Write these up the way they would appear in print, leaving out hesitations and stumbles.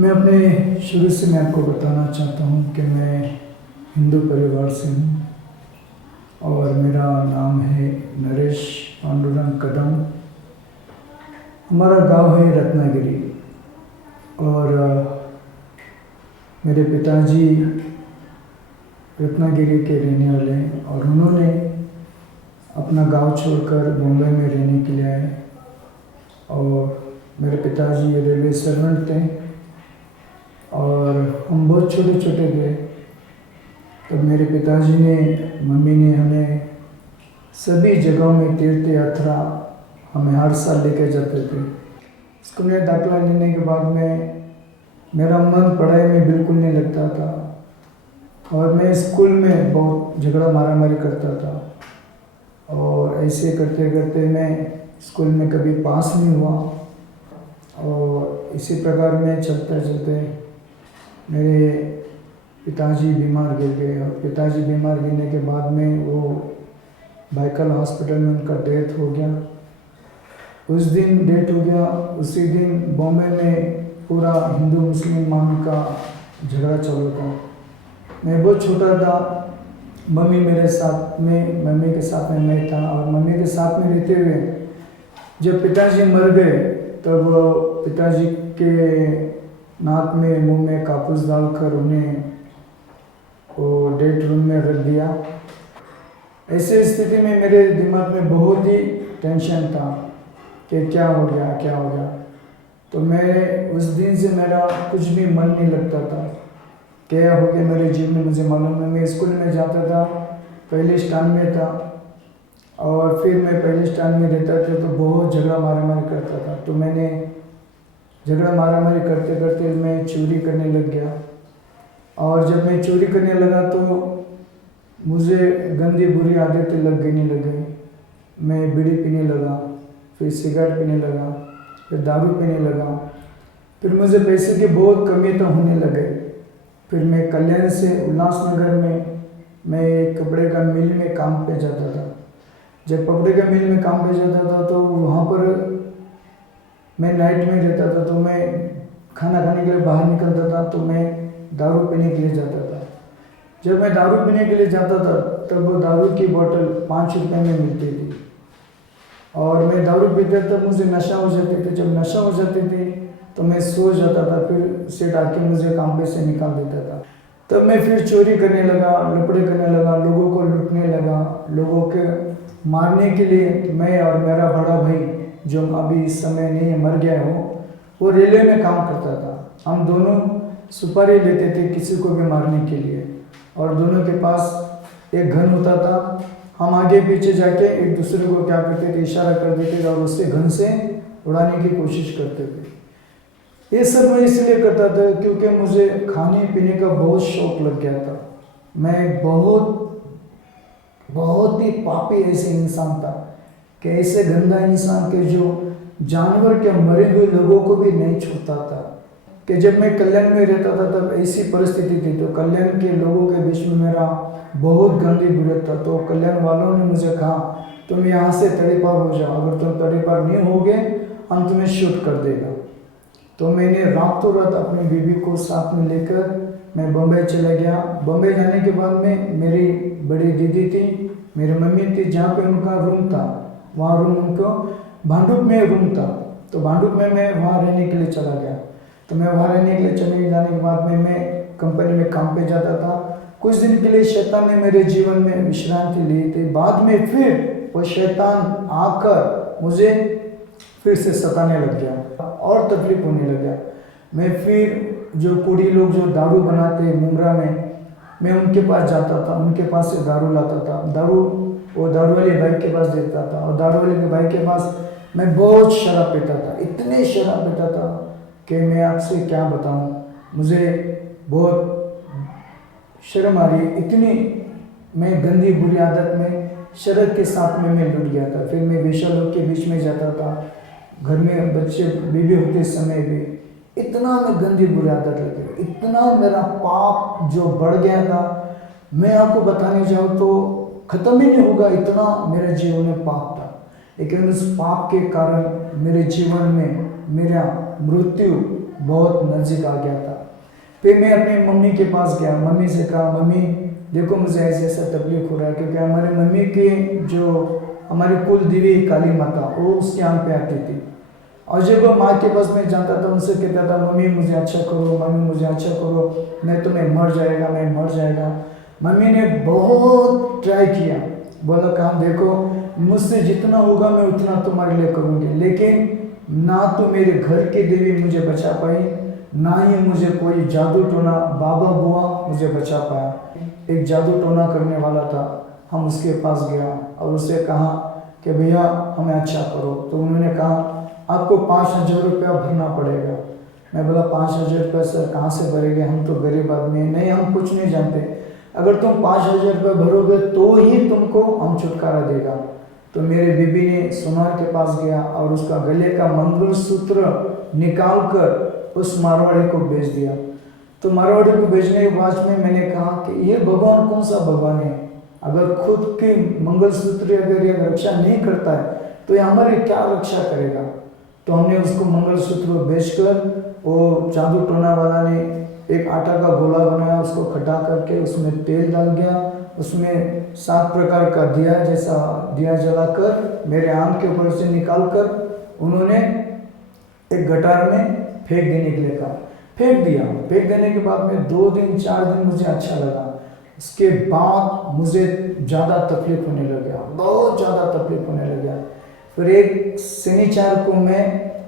मैं अपने शुरू से मैं आपको बताना चाहता हूँ कि मैं हिंदू परिवार से हूँ और मेरा नाम है नरेश पांडुरंग कदम। हमारा गांव है रत्नागिरी और मेरे पिताजी रत्नागिरी के रहने वाले हैं और उन्होंने अपना गांव छोड़कर बॉम्बे में रहने के लिए आए और मेरे पिताजी रेलवे सर्वेंट थे और हम बहुत छोटे छोटे थे। तो मेरे पिताजी ने मम्मी ने हमें सभी जगहों में तीर्थ यात्रा हमें हर साल लेके जाते थे। स्कूल में दाखिला लेने के बाद में मेरा मन पढ़ाई में बिल्कुल नहीं लगता था और मैं स्कूल में बहुत झगड़ा मारा मारी करता था और ऐसे करते करते मैं स्कूल में कभी पास नहीं हुआ और इसी प्रकार में चलते चलते मेरे पिताजी बीमार गिर गए और पिताजी बीमार गिरने के बाद में वो बाइकल हॉस्पिटल में उनका डेथ हो गया। उस दिन डेथ हो गया, उसी दिन बॉम्बे में पूरा हिंदू मुसलमान का झगड़ा चल रहा था। मैं बहुत छोटा था, मम्मी मेरे साथ में मम्मी के साथ में मैं था और मम्मी के साथ में रहते हुए जब पिताजी मर गए तब पिताजी के नाक में मुंह में कापूस डालकर उन्हें वो डेथ रूम में रख दिया। ऐसे स्थिति में मेरे दिमाग में बहुत ही टेंशन था कि क्या हो गया। तो मैं उस दिन से मेरा कुछ भी मन नहीं लगता था। क्या हो गया मेरे जीवन में मुझे मालूम नहीं। मैं स्कूल में जाता था, पहले स्टैंड में था और फिर मैं पहले स्टैंड में रहता था तो बहुत झगड़ा मारा मारी करता था। तो मैंने झगड़ा मारा मारी करते करते मैं चोरी करने लग गया और जब मैं चोरी करने लगा तो मुझे गंदी बुरी आदतें लग गई। मैं बीड़ी पीने लगा, फिर सिगरेट पीने लगा, फिर दारू पीने लगा, फिर मुझे पैसे की बहुत कमी तो होने लगे। फिर मैं कल्याण से उल्लासनगर में मैं एक कपड़े का मिल में काम पे जाता था। जब कपड़े का मिल में काम पे जाता था तो वहाँ पर मैं नाइट में रहता था तो मैं खाना खाने के लिए बाहर निकलता था तो मैं दारू पीने के लिए जाता था। जब मैं दारू पीने के लिए जाता था तब वो दारू की बोतल 5 रुपये में मिलती थी और मैं दारू पीता था, मुझे नशा हो जाती थी। जब नशा हो जाती थी तो मैं सो जाता था, फिर सेठ आके मुझे काम पे से निकाल देता था। तब मैं फिर चोरी करने लगा, लपड़े करने लगा, लोगों को लूटने लगा। लोगों के मारने के लिए मैं और मेरा बड़ा भाई जो अभी इस समय नहीं मर गया हो, वो रेलवे में काम करता था। हम दोनों सुपारी लेते थे किसी को भी मारने के लिए और दोनों के पास एक गन होता था। हम आगे पीछे जाके एक दूसरे को क्या करते थे, इशारा कर देते थे और उससे गन से उड़ाने की कोशिश करते थे। ये सब मैं इसलिए करता था क्योंकि मुझे खाने पीने का बहुत शौक लग गया था। मैं बहुत ही पापी ऐसे इंसान था कि ऐसे गंदा इंसान के जो जानवर के मरे हुए लोगों को भी नहीं छूता था। कि जब मैं कल्याण में रहता था तब ऐसी परिस्थिति थी तो कल्याण के लोगों के बीच में मेरा बहुत गंदी बुरत था। तो कल्याण वालों ने मुझे कहा तुम यहाँ से तड़ीपार हो जाओ, अगर तुम तड़ीपार नहीं होगे हम तुम्हें शूट कर देगा। तो मैंने रातों रात अपनी बीवी को साथ में लेकर मैं बम्बई चला गया। बम्बई जाने के बाद में मेरी बड़ी दीदी थी, मेरी मम्मी थी, जहाँ पे उनका रूम था वहाँ रूम उनको भांडुप में रूम था। तो भांडुप में मैं वहाँ रहने के लिए चला गया। तो मैं वहाँ रहने के लिए चले जाने के बाद में मैं कंपनी में काम पे जाता था। कुछ दिन के लिए शैतान ने मेरे जीवन में विश्रांति ली थी। बाद में फिर वो शैतान आकर मुझे फिर से सताने लग गया और तकलीफ होने लग गया। मैं फिर जो कुड़ी लोग जो दारू बनाते मुमरा में, मैं उनके पास जाता था, उनके पास से दारू लाता था। वो दारू वाले भाई के पास देता था और दारू वाले भाई के पास मैं बहुत शराब पीता था, इतने शराब पीता था कि मैं आपसे क्या बताऊं। मुझे बहुत शर्म आ रही, इतनी मैं गंदी बुरी आदत में शराब के साथ में मैं लुट गया था। फिर मैं वेश्या लोग के बीच में जाता था, घर में बच्चे बीवी होते समय भी इतना मैं गंदी बुरी आदत लगी, इतना मेरा पाप जो बढ़ गया था मैं आपको बताने जाऊँ तो ख़त्म ही नहीं होगा, इतना मेरे जीवन में पाप था। लेकिन उस पाप के कारण मेरे जीवन में मेरा मृत्यु बहुत नज़दीक आ गया था। फिर मैं अपनी मम्मी के पास गया, मम्मी से कहा मम्मी देखो मुझे ऐसे ऐसा तकलीफ हो रहा है, क्योंकि हमारे मम्मी के जो हमारी कुल देवी काली माता वो उसके यहाँ पे आती थी। और जब वो माँ के पास में जाता था उनसे कहता था मम्मी मुझे अच्छा करो, मम्मी मुझे अच्छा करो, मैं तुम्हें मर जाएगा, मैं मर जाएगा। मम्मी ने बहुत ट्राई किया, बोला कहा देखो मुझसे जितना होगा मैं उतना तुम्हारे लिए करूँगी, लेकिन ना तो मेरे घर की देवी मुझे बचा पाई, ना ही मुझे कोई जादू टोना बाबा बुआ मुझे बचा पाया। एक जादू टोना करने वाला था, हम उसके पास गया और उससे कहा कि भैया हमें अच्छा करो। तो उन्होंने कहा आपको 5,000 रुपया भरना पड़ेगा। मैं बोला 5,000 रुपया सर कहाँ से भरेंगे, हम तो गरीब आदमी हैं। नहीं हम कुछ नहीं जानते, अगर तुम 5,000 रुपया भरोगे तो ही तुमको हम छुटकारा देगा। तो मेरे बीबी ने सुनार के पास गया और उसका गले का मंगलसूत्र निकाल कर उस मारवाड़ी को बेच दिया। तो मारवाड़ी को बेचने के बाद में मैंने कहा कि ये भगवान कौन सा भगवान है, अगर खुद की मंगलसूत्र अगर ये रक्षा नहीं करता है तो ये हमारी क्या रक्षा करेगा। तो हमने उसको मंगलसूत्र बेचकर वो जादू टोना वाला ने एक आटा का गोला बनाया, उसको खटा करके उसमें तेल डाल गया, उसमें 7 प्रकार का दिया जैसा दिया जलाकर मेरे आंख के ऊपर से निकाल कर उन्होंने एक गटार में फेंक देने के लिए कहा। फेंक दिया। फेंक देने के बाद में 2 दिन 4 दिन मुझे अच्छा लगा, उसके बाद मुझे ज़्यादा तकलीफ होने लग गया, बहुत ज़्यादा तकलीफ होने लग गया। फिर एक शनिवार को मैं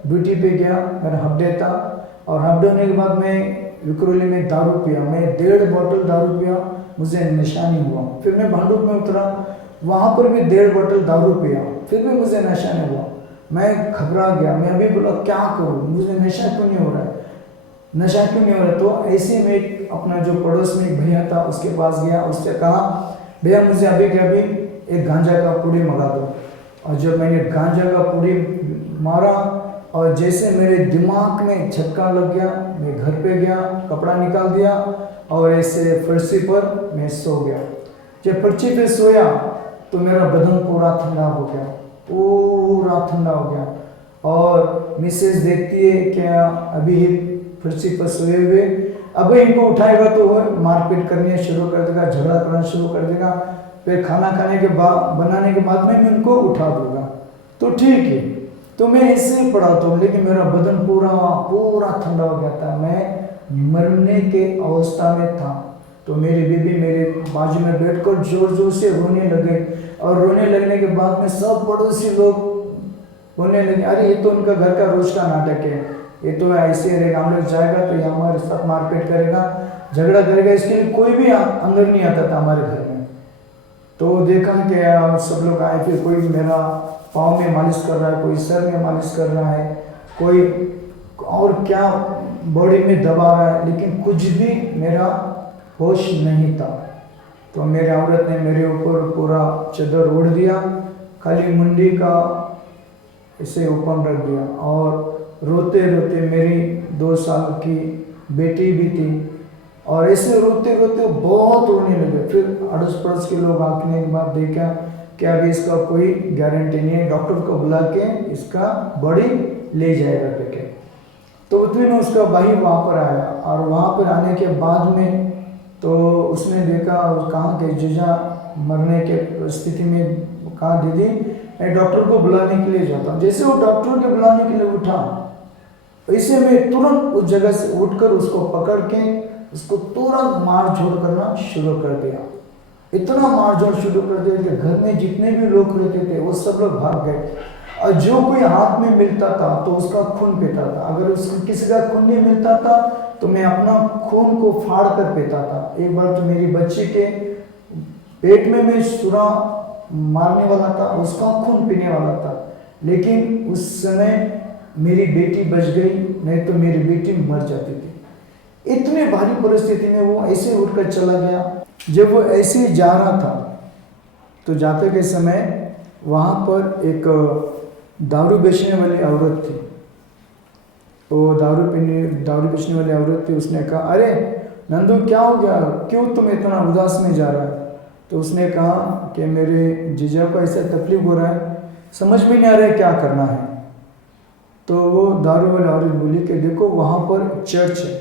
ड्यूटी पे गया, मेरा हाफ डे था, और हाफ डे होने के बाद मैं विक्रोली में दारू पिया, मैं 1.5 बोतल दारू पिया, मुझे नशा नहीं हुआ। फिर मैं भांडुप में उतरा, वहाँ पर भी 1.5 बोतल दारू पिया, फिर भी मुझे नशा नहीं हुआ। मैं घबरा गया, मैं अभी बोला क्या करूँ, मुझे नशा क्यों नहीं हो रहा है, नशा क्यों नहीं हो रहा। तो ऐसे में अपना जो पड़ोस में एक भैया था उसके पास गया, उससे कहा भैया मुझे अभी के अभी एक गांजा का पुड़ी मंगा दो। और जब मैंने गांजा का पुड़ी मारा और जैसे मेरे दिमाग में झटका लग गया, मैं घर पे गया, कपड़ा निकाल दिया और ऐसे फर्शी पर मैं सो गया। जब फर्शी पे सोया तो मेरा बदन पूरा ठंडा हो गया, पूरा ठंडा हो गया। और मिसेज देखती है क्या अभी फर्शी पर सोए हुए, अब इनको उठाएगा तो वो मारपीट करनी शुरू कर देगा, झगड़ा करना शुरू कर देगा, फिर खाना खाने के बाद बनाने के बाद में मैं इनको उठा दूंगा। तो ठीक है, तो मैं ऐसे ही पड़ा था, लेकिन मेरा बदन पूरा पूरा ठंडा हो गया था, मैं मरने के अवस्था में था। तो मेरी बीबी मेरे बाजू में बैठकर जोर जोर से रोने लगे, और रोने लगने के बाद में सब पड़ोसी लोग बोलने लगे अरे ये तो उनका घर का रोज का नाटक है, ये तो ऐसे रहेगा, हम लोग जाएगा तो ये हमारे साथ मारपीट करेगा, झगड़ा करेगा, इसके लिए कोई भी अंदर नहीं आता था हमारे घर में। तो देखा कि सब लोग आए, फिर कोई मेरा पाँव में मालिश कर रहा है, कोई सर में मालिश कर रहा है, कोई और क्या बॉडी में दबा रहा है, लेकिन कुछ भी मेरा होश नहीं था। तो मेरे औरत ने मेरे ऊपर पूरा चादर ओढ़ दिया, खाली मुंडी का इसे ऊपर रख दिया, और रोते रोते मेरी 2 साल की बेटी भी थी, और ऐसे रोते रोते बहुत रोने लगे। फिर अड़ोस पड़ोस के लोग आने के बाद देखा कि अभी इसका कोई गारंटी नहीं है, डॉक्टर को बुला के इसका बॉडी ले जाएगा करके। तो उतने में उसका भाई वहाँ पर आया, और वहाँ पर आने के बाद में तो उसने देखा और कहा कि जीजा मरने के स्थिति में, कहा दीदी मैं डॉक्टर को बुलाने के लिए जाता हूँ। जैसे वो डॉक्टर के बुलाने के लिए उठा, ऐसे में तुरंत उस जगह से उठकर उसको पकड़ के उसको तुरंत मार झोड़ करना शुरू कर दिया। इतना मार झोड़ शुरू कर दिया कि घर में जितने भी लोग रहते थे वो सब लोग भाग गए, और जो कोई हाथ में मिलता था तो उसका खून पीता था। अगर उसको किसी का खून नहीं मिलता था तो मैं अपना खून को फाड़ कर पीता था। एक बार तो मेरी बच्ची के पेट में मैं सुरा मारने वाला था, उसका खून पीने वाला था, लेकिन उस समय मेरी बेटी बच गई, नहीं तो मेरी बेटी मर जाती थी। इतने भारी परिस्थिति में वो ऐसे उठकर चला गया। जब वो ऐसे ही जा रहा था तो जाते के समय वहाँ पर एक दारू बेचने वाली औरत थी। वो दारू बेचने वाली औरत थी। उसने कहा अरे नंदू क्या हो गया, क्यों तुम इतना उदास में जा रहा है। तो उसने कहा कि मेरे जीजा को ऐसा तकलीफ हो रहा है, समझ भी नहीं आ रहा है क्या करना है। तो वो दारू वाले औरत बोली कि देखो वहाँ पर चर्च है,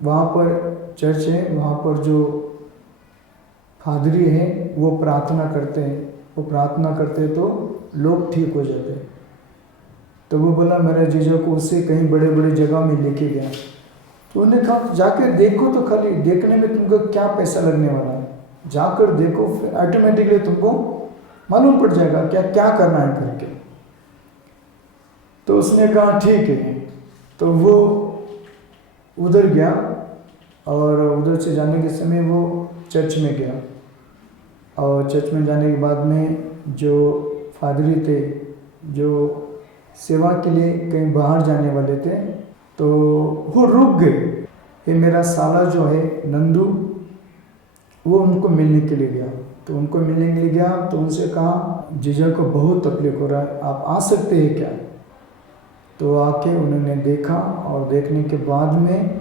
वहाँ पर चर्च है, वहाँ पर जो फादरी है वो प्रार्थना करते हैं, वो प्रार्थना करते तो लोग ठीक हो जाते। तो वो बोला मेरा जीजा को उससे कहीं बड़े बड़े जगह में लेके गया। तो उन्होंने कहा जाकर देखो, तो खाली देखने में तुमको क्या पैसा लगने वाला है, जाकर देखो, फिर ऑटोमेटिकली तुमको मालूम पड़ जाएगा क्या क्या करना है करके। तो उसने कहा ठीक है। तो वो उधर गया और उधर से जाने के समय वो चर्च में गया, और चर्च में जाने के बाद में जो फादरी थे जो सेवा के लिए कहीं बाहर जाने वाले थे, तो वो रुक गए। ये मेरा साला जो है नंदू, वो उनको मिलने के लिए गया। तो उनको मिलने के लिए गया तो उनसे कहा जीजा को बहुत तकलीफ हो रहा है, आप आ सकते हैं क्या। तो आके उन्होंने देखा और देखने के बाद में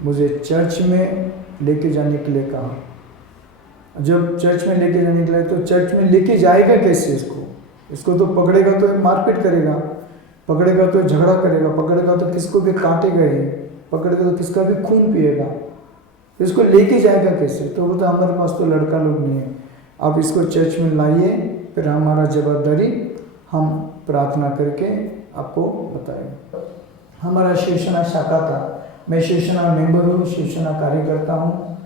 मुझे चर्च में लेके जाने के लिए कहा। जब चर्च में लेके जाने के लिए, तो चर्च में लेके जाएगा कैसे इसको तो पकड़ेगा तो मारपीट करेगा, पकड़ेगा तो झगड़ा करेगा, पकड़ेगा तो किसको भी काटेगा ही, पकड़ेगा तो किसका भी खून पिएगा, इसको लेके जाएगा कैसे। तो वो तो हमारे पास तो लड़का लोग नहीं है, आप इसको चर्च में लाइए, फिर हमारा जवाबदारी हम प्रार्थना करके आपको बताएंगे। हमारा शिवसेना शाखा था, मैं शिवसेना मेंबर हूँ, शिवसेना कार्यकर्ता हूँ।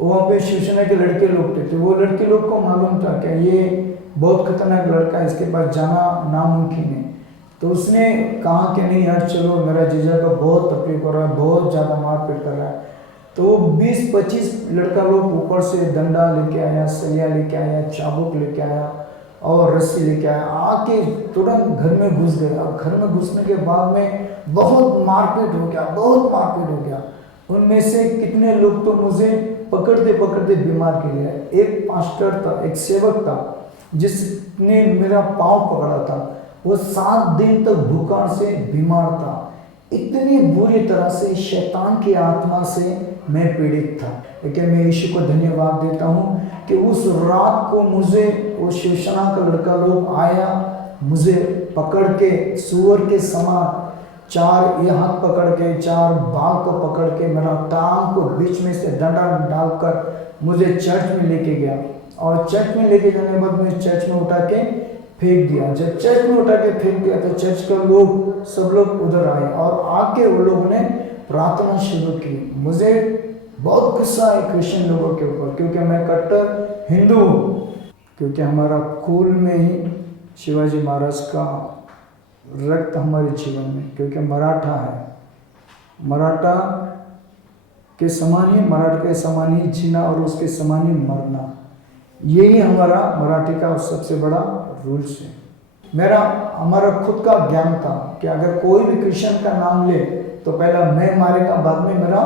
वहाँ पे शिवसेना के लड़के लोग थे, तो वो लड़के लोग को मालूम था कि ये बहुत खतरनाक लड़का है, इसके पास जाना नामुमकिन है। तो उसने कहा कि नहीं यार चलो, मेरा जीजा का बहुत तकलीफ हो रहा है, बहुत ज़्यादा मारपीट कर रहा है। तो 20-25 लड़का लोग ऊपर से डंडा लेके आया, सलिया लेके आया, चाबुक लेके आया और रस्सी लेके आया, आके तुरंत घर में घुस गए। और घर में घुसने के बाद में बहुत मारपीट हो गया, बहुत मारपीट हो गया। उनमें से कितने लोग तो मुझे पकड़ते पकड़ते बीमार कर दिया। एक पास्टर था, एक सेवक था, जिसने मेरा पाँव पकड़ा था, वो 7 दिन तक बुखार से बीमार था। इतनी बुरी तरह से शैतान की आत्मा से मैं पीड़ित था। लेकिन मैं यीशु को धन्यवाद देता हूँ कि उस रात को मुझे वो शिवसेना का लड़का लोग आया, मुझे पकड़ के सुअर के समान 4 ये हाथ पकड़ के 4 बाल को पकड़ के मेरा टांग को बीच में से डंडा डालकर मुझे चर्च में लेके गया। और चर्च में लेके जाने के बाद में चर्च में उठा के फेंक दिया। जब चर्च में उठा के फेंक दिया तो चर्च का लोग सब लोग उधर आए और आके उन लोगों ने प्रार्थना शुरू की। मुझे बहुत गुस्सा है क्रिश्चियन लोगों के ऊपर, क्योंकि मैं कट्टर हिंदू हूँ, क्योंकि हमारा कुल में ही शिवाजी महाराज का रक्त हमारे जीवन में, क्योंकि मराठा है, मराठा के समान ही जीना और उसके समान ही मरना, यही हमारा मराठी का सबसे बड़ा रूल्स है। हमारा खुद का ज्ञान था कि अगर कोई भी क्रिश्चियन का नाम ले तो पहला मैं मारेगा, बाद में मेरा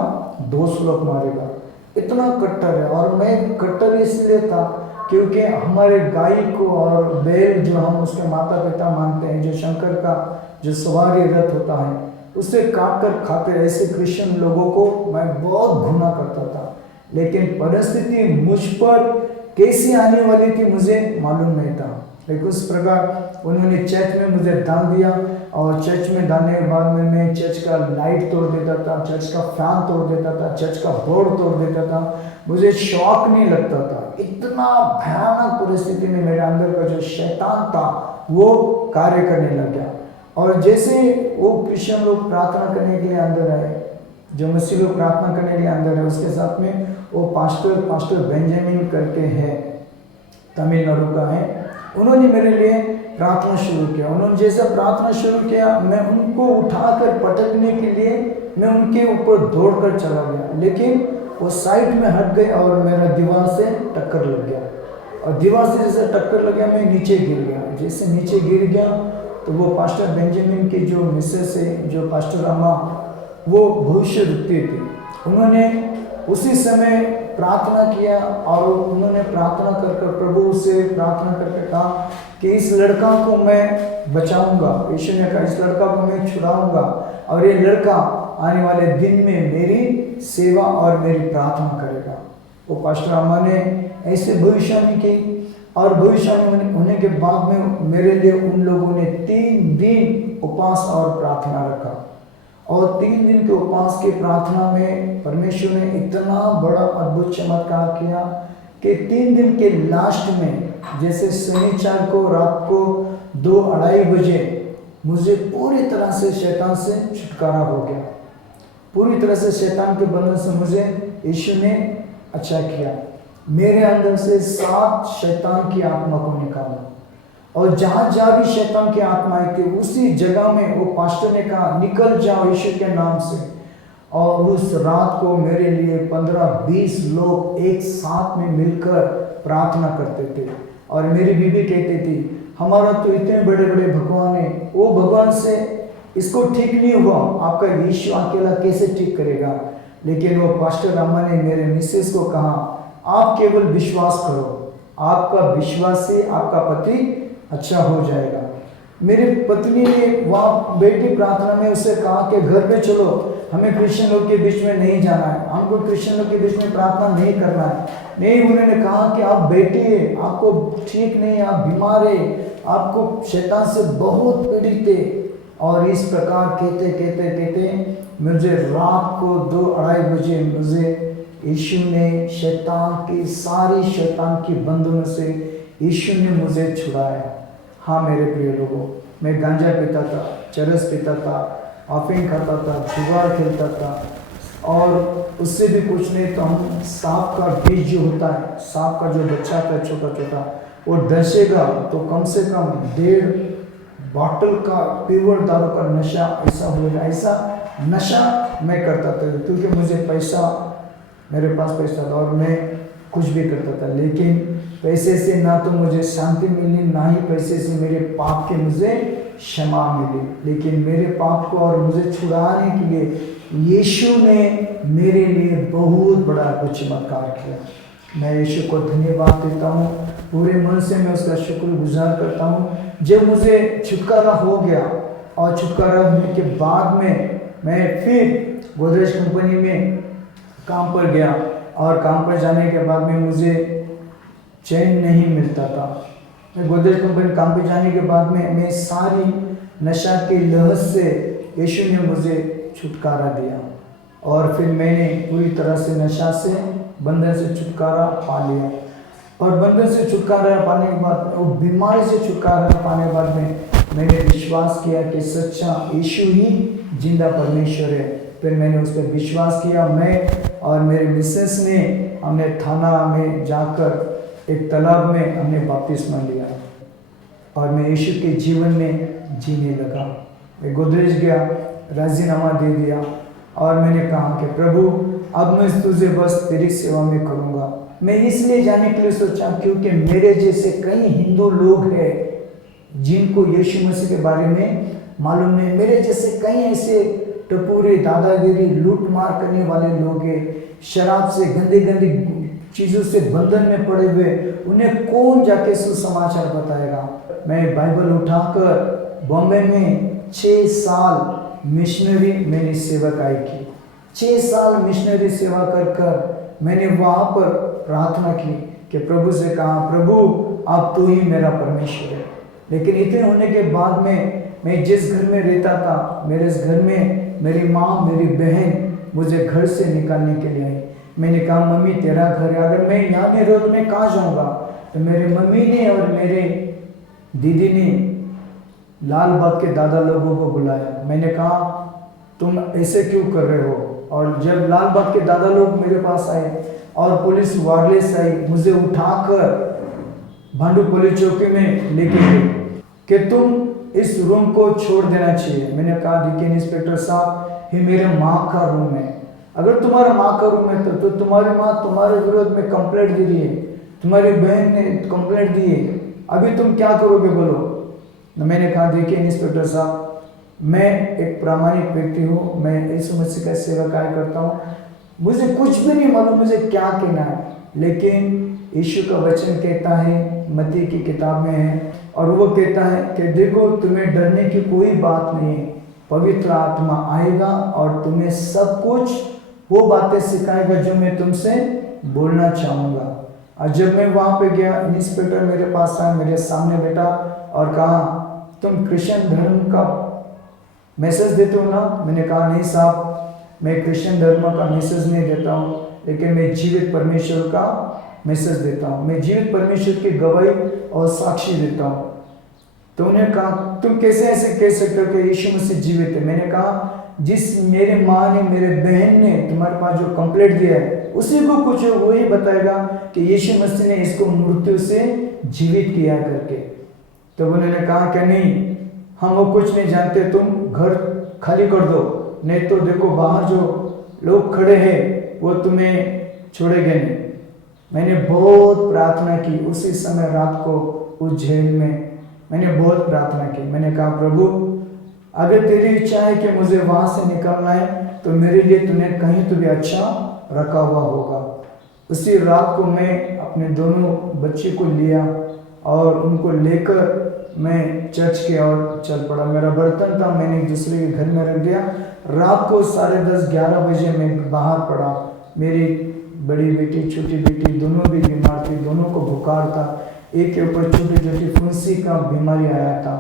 दोस्त लोग मारेगा। इतना कट्टर है। और मैं कट्टर इसलिए था क्योंकि हमारे गाय को और बैल जो हम उसके माता पिता मानते हैं, जो शंकर का जो सवारी रथ होता है, उससे काट कर खाते ऐसे क्रिश्चियन लोगों को मैं बहुत घृणा करता था। लेकिन परिस्थिति मुझ पर कैसी आने वाली थी मुझे मालूम नहीं था। लेकिन उस प्रकार उन्होंने चर्च में मुझे डाल दिया, और चर्च में डालने के बाद में मैं चर्च का लाइट तोड़ देता था, चर्च का फैन तोड़ देता था, चर्च का बोर्ड तोड़ देता था। मुझे शौक नहीं लगता था। इतना भयानक परिस्थिति में मेरे अंदर का जो शैतान था वो कार्य करने लग गया। और जैसे वो क्रिश्चियन लोग प्रार्थना करने के लिए अंदर आए, जो मसीह लोग प्रार्थना करने के लिए अंदर है, उसके साथ में वो पास्टर बेंजामिन करके है, तमिलनाडु का है, उन्होंने मेरे लिए प्रार्थना शुरू किया। उन्होंने जैसा प्रार्थना शुरू किया, मैं उनको उठाकर पटकने के लिए मैं उनके ऊपर दौड़कर चला गया, लेकिन वो साइड में हट गए और मेरा दीवार से टक्कर लग गया। और दीवार से जैसे टक्कर लग गया, मैं नीचे गिर गया। जैसे नीचे गिर गया तो वो पास्टर बेंजामिन की जो मिसेस है, जो पास्टर अम्मा, वो भविष्य रुकती थी, उन्होंने उसी समय प्रार्थना किया। और उन्होंने प्रार्थना कर प्रभु से प्रार्थना करके कहा कि इस लड़का को मैं बचाऊंगा। यीशु ने कहा इस लड़का को मैं छुड़ाऊंगा, और ये लड़का आने वाले दिन में मेरी सेवा और मेरी प्रार्थना करेगा। वो पास्टर अम्मा ने ऐसे भविष्यवाणी की। और भविष्यवाणी होने के बाद में मेरे लिए उन लोगों ने 3 दिन उपवास और प्रार्थना रखा। और 3 दिन के उपवास की प्रार्थना में परमेश्वर ने इतना बड़ा अद्भुत चमत्कार किया कि 3 दिन के लास्ट में, जैसे शनिवार को रात को 2-2:30 बजे मुझे पूरी तरह से शैतान से छुटकारा हो गया। पूरी तरह से शैतान के बंधन से मुझे यीशु ने अच्छा किया। मेरे अंदर से 7 शैतान की आत्मा को निकाला, और जहाँ जहाँ भी शैतान की आत्माएं थी उसी जगह में वो पास्टर ने कहा निकल जाओ यीशु के नाम से। और उस रात को मेरे लिए 15-20 लोग एक साथ में मिलकर प्रार्थना करते थे। और मेरी बीवी कहती थी हमारा तो इतने बड़े बड़े भगवान है, वो भगवान से इसको ठीक नहीं हुआ, आपका यीशु अकेला कैसे ठीक करेगा। लेकिन वो पास्टर रामा ने मेरे मिसेस को कहा आप केवल विश्वास करो, आपका विश्वास से आपका पति अच्छा हो जाएगा। मेरी पत्नी ने वहाँ बेटी प्रार्थना में उसे कहा कि घर में चलो, हमें क्रिश्चियन लोग के बीच में नहीं जाना है, हमको क्रिश्चियन लोग के बीच में प्रार्थना नहीं करना है। नहीं, उन्होंने कहा कि आप बेटी आपको ठीक नहीं, आप बीमार है, आपको शैतान से बहुत पीड़ित है। और इस प्रकार कहते कहते कहते मुझे रात को 2-2:30 बजे मुझे यीशु ने सारी शैतान की बंधनों से यीशु ने मुझे छुड़ाया। हाँ मेरे प्रिय लोगों, मैं गांजा पीता था, चरस पीता था, अफीम खाता था, जुगाड़ खेलता था, और उससे भी कुछ नहीं तो हम सांप का बीज जो होता है, सांप का जो बच्चा था छोटा छोटा, वो डसेगा तो कम से कम 1.5 बॉटल का प्योर दारू का नशा ऐसा होगा। ऐसा नशा मैं करता था क्योंकि मुझे पैसा, मेरे पास पैसा था और मैं कुछ भी करता था। लेकिन पैसे से ना तो मुझे शांति मिली, ना ही पैसे से मेरे पाप के मुझे क्षमा मिली। लेकिन मेरे पाप को और मुझे छुड़ाने के लिए यीशु ने मेरे लिए बहुत बड़ा कुछ चमत्कार किया। मैं यीशु को धन्यवाद देता हूँ, पूरे मन से मैं उसका शुक्रगुजार करता हूँ। जब मुझे छुटकारा हो गया और छुटकारा होने के बाद में मैं फिर गोदरेज कंपनी में काम पर गया, और काम पर जाने के बाद में मुझे चैन नहीं मिलता था। मैं गोदरेज कंपनी काम पर जाने के बाद में मैं सारी नशा की लहर से यीशु ने मुझे छुटकारा दिया, और फिर मैंने पूरी तरह से नशा से, बंधन से छुटकारा पा लिया। और बंधन से छुटकारा पाने के बाद, वो बीमारी से छुटकारा पाने के बाद में मैंने विश्वास किया कि सच्चा यीशु ही जिंदा परमेश्वर है। फिर मैंने उस पर विश्वास किया। मैं और मेरे मिसेस ने, हमने थाना में जाकर एक तालाब में हमने बपतिस्मा लिया, और मैं यीशु के जीवन में जीने लगा। मैं गोदरेज गया, राजीनामा दे दिया, और मैंने कहा कि प्रभु अब मैं तुझे बस तेरी सेवा में करूँगा। मैं इसलिए जाने के लिए सोचा क्योंकि मेरे जैसे कई हिंदू लोग हैं जिनको यीशु मसीह के बारे में मालूम नहीं। मेरे जैसे कई ऐसे टपूरे, दादागिरी, लूट मार करने वाले लोग हैं, शराब से, गंदी गंदी चीज़ों से बंधन में पड़े हुए, उन्हें कौन जाके सुसमाचार बताएगा। मैं बाइबल उठाकर बॉम्बे में 6 साल मिशनरी मैंने सेवकाई की। 6 साल मिशनरी सेवा कर मैंने वहाँ पर प्रार्थना की कि प्रभु से कहा प्रभु आप तो ही मेरा परमेश्वर है। लेकिन इतने होने के बाद में मैं जिस घर में रहता था, मेरे इस घर में मेरी माँ, मेरी बहन मुझे घर से निकालने के लिए आई। मैंने कहा मम्मी तेरा घर है, अगर मैं यहाँ नहीं रहूँ तो मैं कहाँ जाऊँगा। तो मेरे मम्मी ने और मेरे दीदी ने लाल बाग के दादा लोगों को बुलाया। मैंने कहा तुम ऐसे क्यों कर रहे हो। और जब लाल बाग के दादा लोग मेरे पास आए और पुलिस वायरलेस आई, मुझे उठाकर भांडू पुलिस चौकी में लेके गए कि तुम इस रूम को छोड़ देना चाहिए। मैंने कहा देखिए इंस्पेक्टर साहब, ये मेरे माँ का रूम है, अगर तुम्हारा माँ का रूम है तो तुम्हारी माँ तुम्हारे विरोध में कंप्लेंट दे रही है, तुम्हारी बहन ने कंप्लेंट दी है, अभी तुम क्या करोगे बोलो। मैंने कहा देखिए इंस्पेक्टर साहब, मैं एक प्रामाणिक व्यक्ति हूँ, मैं यीशु मसीह का सेवा कार्य करता हूँ, मुझे कुछ भी नहीं मालूम मुझे क्या कहना है, लेकिन यीशु का वचन कहता है, मत्ती की किताब में है, और वो कहता है कि देखो तुम्हें डरने की कोई बात नहीं है, पवित्र आत्मा आएगा और तुम्हें सब कुछ वो बातें सिखाएगा जो मैं तुमसे बोलना चाहूँगा। और जब मैं वहाँ पे गया, इंस्पेक्टर मेरे पास आया, मेरे सामने बैठा और कहा, तुम क्रिश्चियन धर्म का मैसेज देते हो ना? मैंने कहा, नहीं साहब, मैं क्रिश्चियन धर्म का मैसेज नहीं देता हूँ, लेकिन मैं जीवित परमेश्वर का मैसेज देता हूँ। मैं जीवित परमेश्वर की गवाही और साक्षी देता हूँ। तो उन्हें कहा, तुम कैसे ऐसे कह सकते हो कि यीशु मसीह जीवित है? मैंने कहा, जिस मेरे माँ ने, मेरे बहन ने तुम्हारे पास जो कंप्लेंट दिया है, उसी को कुछ वही बताएगा कि यीशु मसीह ने इसको मृत्यु से जीवित किया करके। तो उन्होंने कहा कि नहीं, हम वो कुछ नहीं जानते, तुम घर खाली कर दो, नहीं तो देखो बाहर जो लोग खड़े हैं वो तुम्हें छोड़ेंगे नहीं। मैंने बहुत प्रार्थना की उसी समय रात को उस जेल में। मैंने बहुत प्रार्थना की। मैंने कहा, प्रभु, अगर तेरी इच्छा है कि मुझे वहाँ से निकलना है तो मेरे लिए तूने कहीं तो भी अच्छा रखा हुआ होगा। उसी रात को मैं अपने दोनों बच्चे को लिया और उनको लेकर मैं चर्च की ओर चल पड़ा। मेरा बर्तन था, मैंने एक दूसरे के घर में रख दिया। रात को 10:30-11 बजे मैं बाहर पड़ा। मेरी बड़ी बेटी, छोटी बेटी दोनों भी बीमार थी, दोनों को बुखार था, एक के ऊपर छोटी छोटी फुंसी का बीमारी आया था।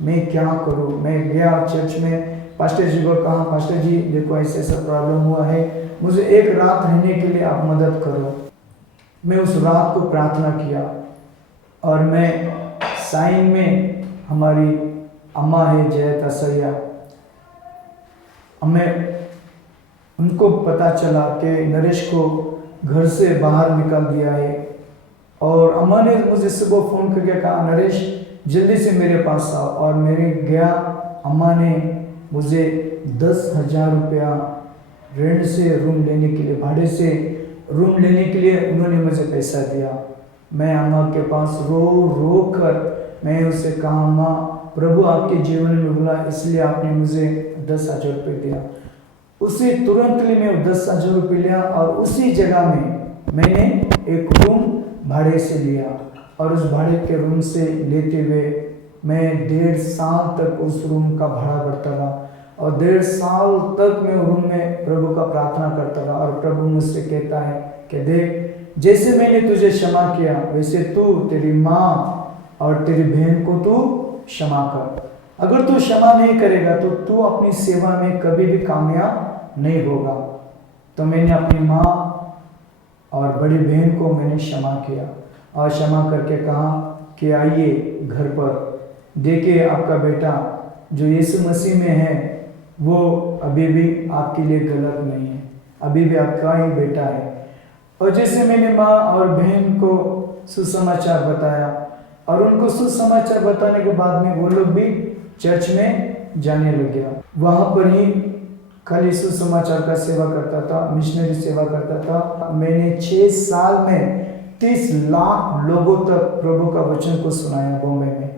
मैं क्या करूं? मैं गया चर्च में, पास्टर जी को कहा, पास्टर जी देखो ऐसे ऐसा प्रॉब्लम हुआ है, मुझे एक रात रहने के लिए आप मदद करो। मैं उस रात को प्रार्थना किया और मैं साइन में, हमारी अम्मा है जयत असैया, हमें उनको पता चला कि नरेश को घर से बाहर निकाल दिया है। और अम्मा ने मुझे सुबह फ़ोन करके कहा, नरेश जल्दी से मेरे पास आओ। और मेरे गया। अम्मा ने मुझे 10,000 रुपया रेंट से रूम लेने के लिए, भाड़े से रूम लेने के लिए उन्होंने मुझे पैसा दिया। मैं अम्मा के पास रो रो कर मैं उससे कहा, अम्मा, प्रभु आपके जीवन में बुला, इसलिए आपने मुझे 10,000 रुपये दिया। उसी तुरंत ही मैं 10,000 रुपये लिया और उसी जगह में मैंने एक रूम भाड़े से लिया। और उस भाड़े के रूम से लेते हुए मैं 1.5 साल तक उस रूम का भाड़ा भरता रहा। और 1.5 साल तक मैं रूम में प्रभु का प्रार्थना करता रहा। और प्रभु मुझसे कहता है कि देख, जैसे मैंने तुझे क्षमा किया वैसे तू तेरी माँ और तेरी बहन को तू क्षमा कर। अगर तू क्षमा नहीं करेगा तो तू अपनी सेवा में कभी भी कामयाब नहीं होगा। तो मैंने अपनी माँ और बड़ी बहन को मैंने क्षमा किया और क्षमा करके कहा कि आइए घर पर, देखिए आपका बेटा जो यीशु मसीह में है वो अभी भी आपके लिए गलत नहीं है, अभी भी आपका ही बेटा है। और जैसे मैंने माँ और बहन को सुसमाचार बताया और उनको सुसमाचार बताने के बाद में वो लोग भी चर्च में जाने लग गया। वहाँ पर ही खाली सुसमाचार का सेवा करता था, मिशनरी सेवा करता था। मैंने 6 साल में 30 लाख लोगों तक प्रभु का वचन को सुनाया बॉम्बे में।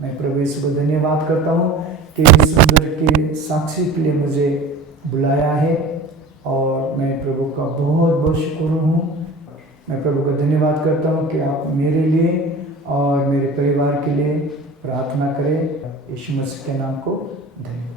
मैं प्रभु यीशु को धन्यवाद करता हूँ कि इस सुंदर के साक्षी के लिए मुझे बुलाया है और मैं प्रभु का बहुत बहुत शुक्र हूँ। मैं प्रभु का धन्यवाद करता हूँ कि आप मेरे लिए और मेरे परिवार के लिए प्रार्थना करें। यीशु मसीह के नाम को धन्यवाद।